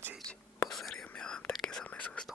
przeprowadzić, bo serio miałem takie zamysły z tą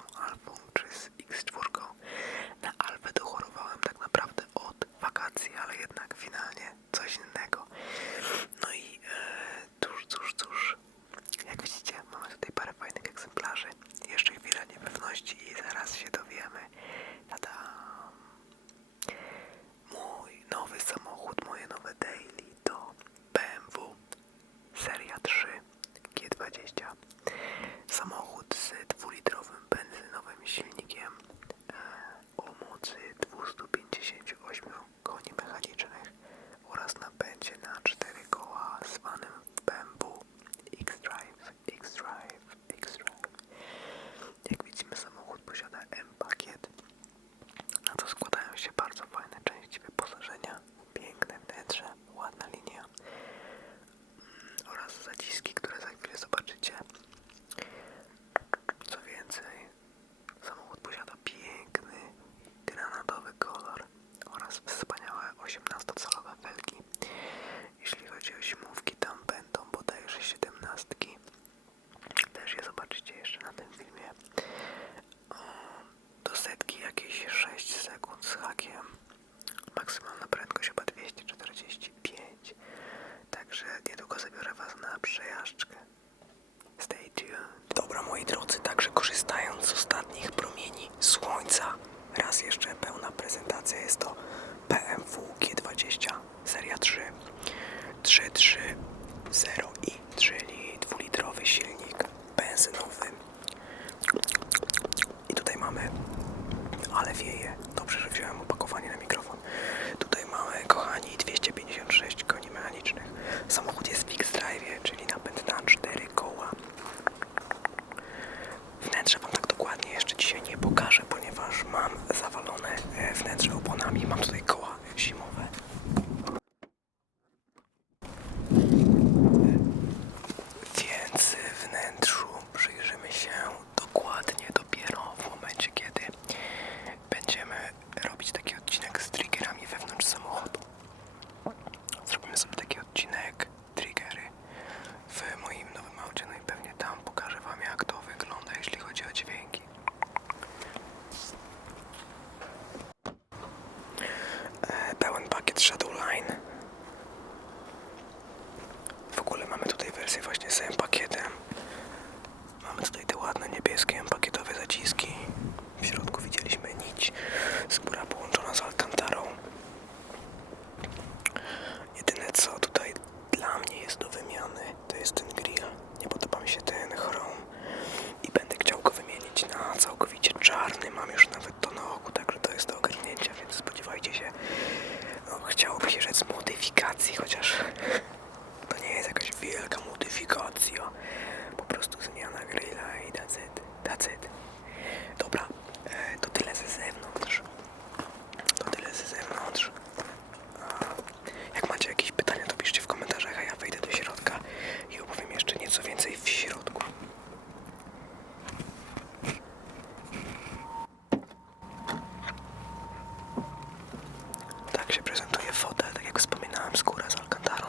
się prezentuje fotel, tak jak wspominałem, skóra z alkantarą.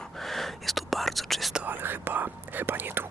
Jest tu bardzo czysto, ale chyba, chyba nie tu.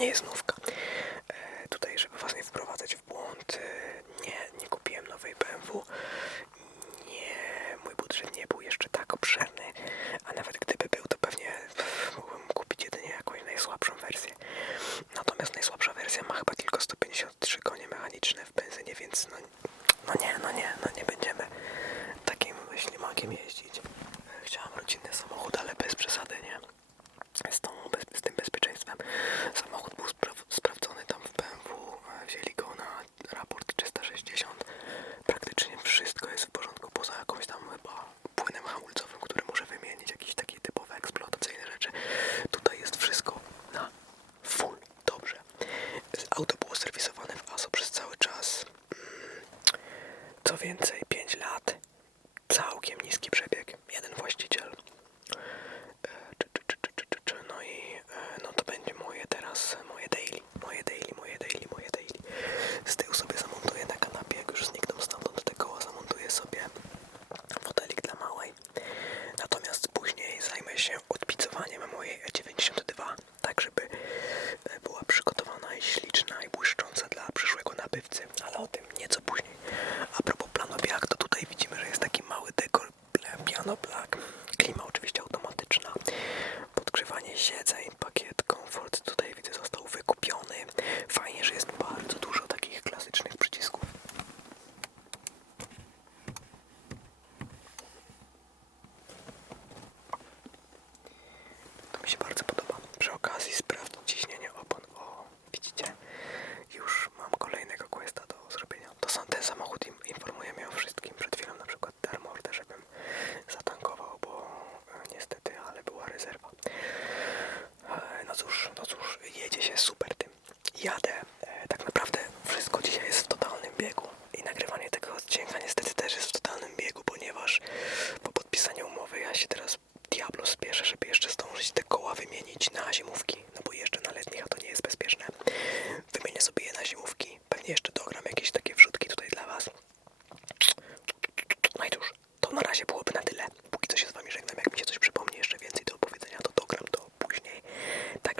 nie.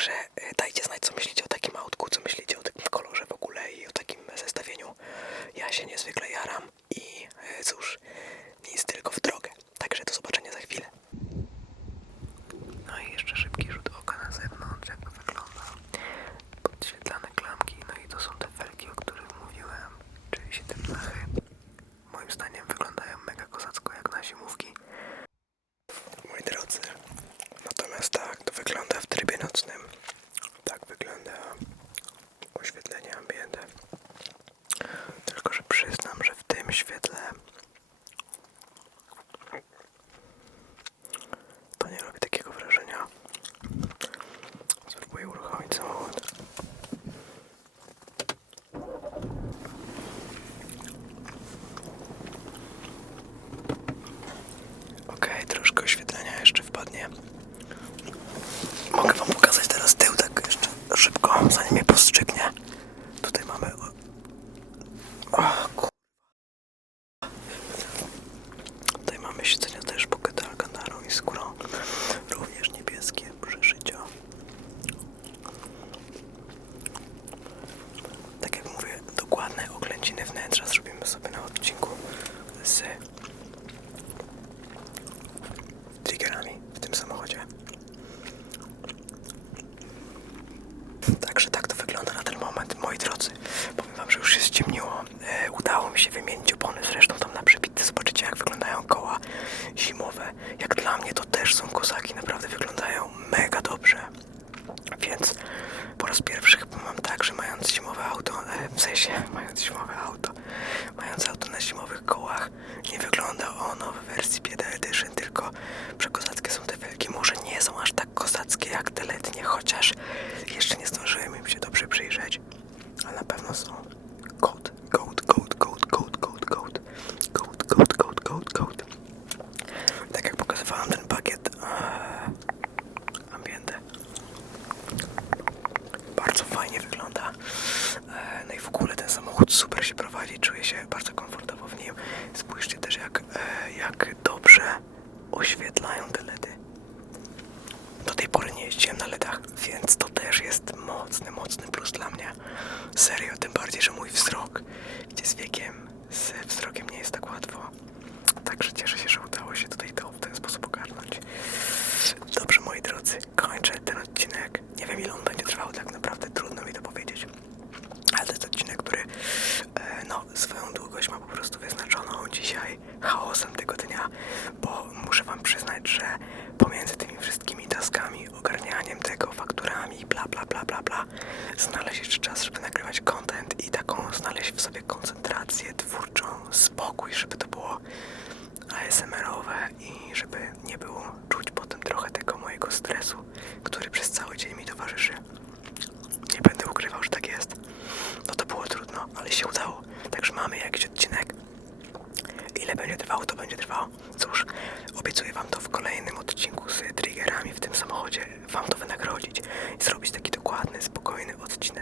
Także nocnym. Tak wygląda oświetlenie ambiente. Tylko, że przyznam, że w tym świetle сами fajnie wygląda. E, no i w ogóle ten samochód super się prowadzi, czuję się bardzo komfortowo w nim. Spójrzcie też jak, e, jak dobrze oświetlają te LEDy. Do tej pory nie jeździłem na LEDach, więc to też jest mocny, mocny plus dla mnie. Serio, tym bardziej, że mój wzrok, gdzie z wiekiem, z wzrokiem nie jest tak łatwo. Także cieszę się, że udało się tutaj ASMR-owe i żeby nie było czuć potem trochę tego mojego stresu, który przez cały dzień mi towarzyszy. Nie będę ukrywał, że tak jest. No to było trudno, ale się udało. Także mamy jakiś odcinek. Ile będzie trwało, to będzie trwało. Cóż, obiecuję Wam to w kolejnym odcinku z triggerami w tym samochodzie Wam to wynagrodzić i zrobić taki dokładny, spokojny odcinek